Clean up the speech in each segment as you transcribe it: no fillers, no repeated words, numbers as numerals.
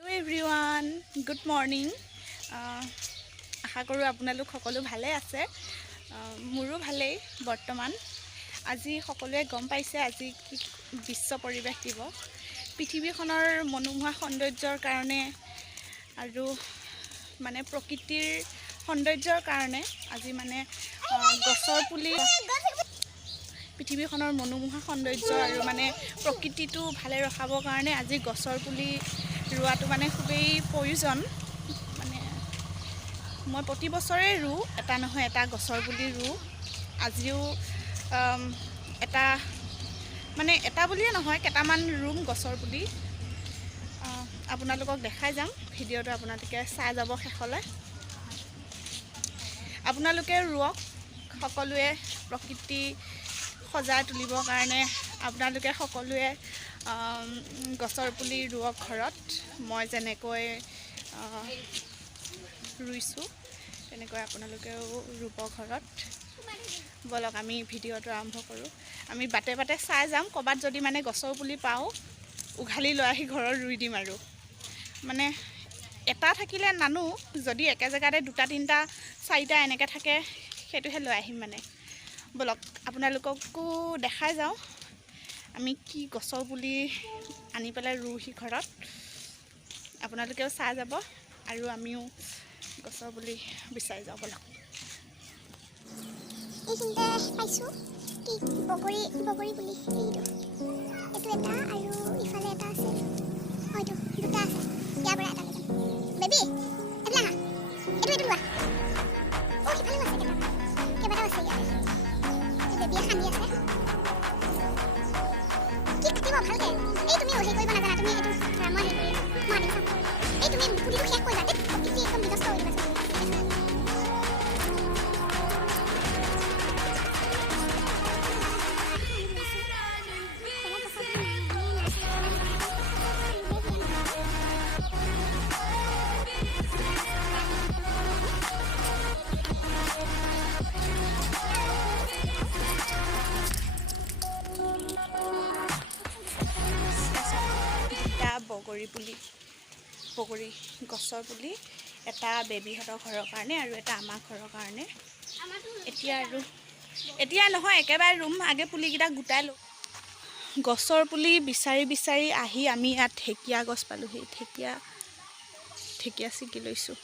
Hello everyone, good morning. আশা কৰোঁ আপোনালোক সকলো ভালে আছে। মোৰো ভালেই বৰ্তমান। আজি সকলোৱে গম পাইছে আজি বিশ্ব পৰিৱেশ দিৱস। পৃথিৱীখনৰ মনোমোহা সৌন্দৰ্যৰ কাৰণে আৰু মানে প্ৰকৃতিৰ সৌন্দৰ্যৰ কাৰণে আজি মানে গছৰ পুলি পৃথিৱীখনৰ মনোমোহা সৌন্দৰ্য আৰু মানে প্ৰকৃতিটো ভালে ৰখাবৰ কাৰণে আজি গছৰ পুলি ৰোৱাটো মানে খুবেই প্ৰয়োজন। মানে মই প্ৰতি বছৰে ৰুওঁ, এটা নহয় এটা গছৰ পুলি ৰুওঁ। আজিও এটা বুলিয়ে নহয় কেইটামান ৰুম গছৰ পুলি। আপোনালোকক দেখাই যাম, ভিডিঅ'টো আপোনালোকে চাই যাব শেষলৈ। আপোনালোকে ৰুৱক, সকলোৱে প্ৰকৃতি সজাই তুলিবৰ কাৰণে আপোনালোকে সকলোৱে গছৰ পুলি ৰুৱক ঘৰত। মই যেনেকৈ ৰুইছোঁ তেনেকৈ আপোনালোকেও ৰুব ঘৰত। বলক আমি ভিডিঅ'টো আৰম্ভ কৰোঁ। আমি বাটে বাটে চাই যাম, ক'ৰবাত যদি মানে গছৰ পুলি পাওঁ উঘালি লৈ আহি ঘৰত ৰুই দিম। আৰু মানে এটা থাকিলে নানো, যদি একে জেগাতে দুটা তিনিটা চাৰিটা এনেকৈ থাকে সেইটোহে লৈ আহিম মানে। বলক আপোনালোককো দেখাই যাওঁ আমি কি গছৰ পুলি আনি পেলাই ৰুহি ঘৰত। আপোনালোকেও চাই যাব আৰু আমিও গছৰ পুলি বিচাৰি যাওঁ। বলক এইখিনিতে পাইছোঁ কি বগৰী পুলি। এইটো এটা আৰু ইফালে এটা আছে, হয়তো দুটা আছে। ইয়াৰ পৰা এটা বেবী এইবিলাক হা এইটো লোৱা। অঁ সিফালেও আছে কেইবাটাও আছে ইয়াতে। বেবীয়ে খান্দি আছে কি কাটিব ভালকৈ। এই তুমি হেৰি কৰিব নাজানা, তুমি এইটো মই হেৰি কৰি মই আনিম চাম। এই তুমি পুলিটো শেষ কৰি যাতে প্ৰকৃতি একদম বিনষ্ট হৈ দিবাচোন। বগৰী গছৰ পুলি, এটা বেবীহঁতৰ ঘৰৰ কাৰণে আৰু এটা আমাৰ ঘৰৰ কাৰণে। এতিয়া নহয় একেবাৰে ৰুম, আগে পুলিকেইটা গোটাই লওঁ। গছৰ পুলি বিচাৰি বিচাৰি আহি আমি ইয়াত ঢেকীয়া গছ পালোঁহি। ঢেকীয়া ছিগি লৈছোঁ।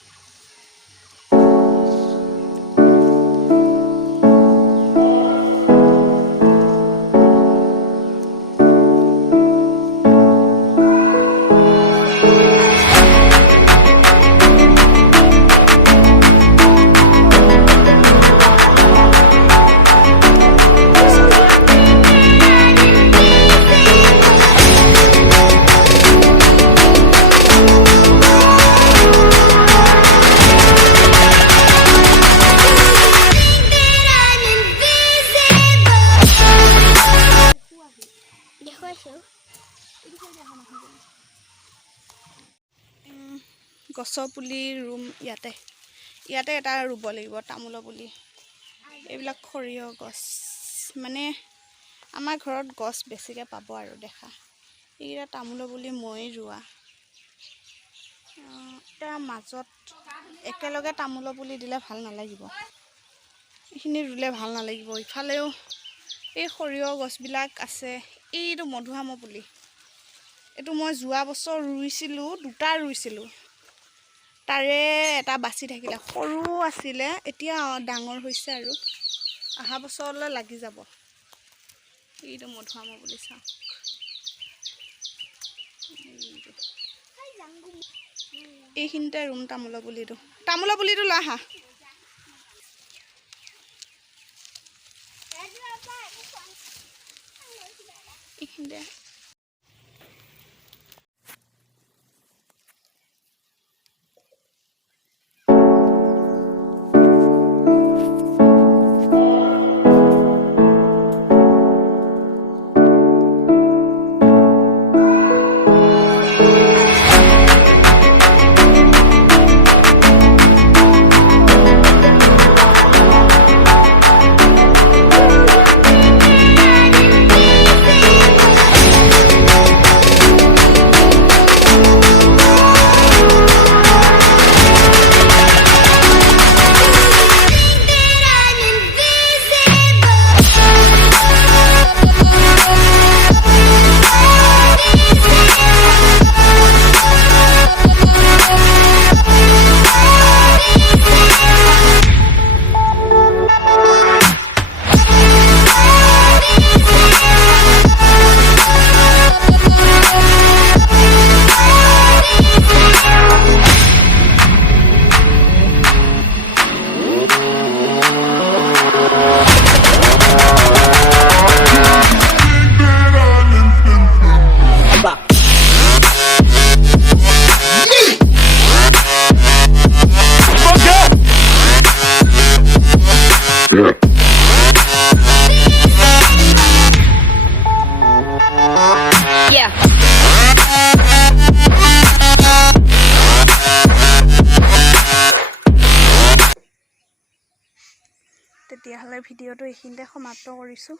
গছৰ পুলি ৰুম ইয়াতে এটা ৰুব লাগিব, তামোলৰ পুলি। এইবিলাক সৰিয়হ গছ, মানে আমাৰ ঘৰত গছ বেছিকৈ পাব আৰু দেখা। এইকেইটা তামোলৰ পুলি মই ৰোৱা। তাৰ মাজত একেলগে তামোলৰ পুলি দিলে ভাল নালাগিব, এইখিনি ৰুলে ভাল নালাগিব। ইফালেও এই সৰিয়হ গছবিলাক আছে। এইটো মধুআমৰ পুলি, এইটো মই যোৱা বছৰ ৰুইছিলোঁ, দুটা ৰুইছিলোঁ। তাৰে এটা বাচি থাকিলে, সৰু আছিলে, এতিয়া ডাঙৰ হৈছে আৰু অহা বছৰলৈ লাগি যাব। এইটো মধুআমৰ পুলি চাওঁ। এইখিনিতে ৰুম তামোলৰ পুলিটো লৈ আহা। এইখিনিতে তেতিয়াহ'লে ভিডিঅ'টো এইখিনিতে সমাপ্ত কৰিছোঁ।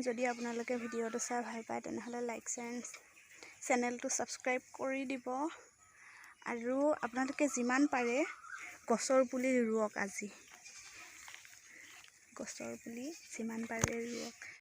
যদি আপোনালোকে ভিডিঅ'টো চাই ভাল পায় তেনেহ'লে লাইক চেনেলটো ছাবস্ক্ৰাইব কৰি দিব আৰু আপোনালোকে যিমান পাৰে গছৰ পুলি ৰুৱক। আজি গছৰ পুলি যিমান পাৰে ৰুৱক।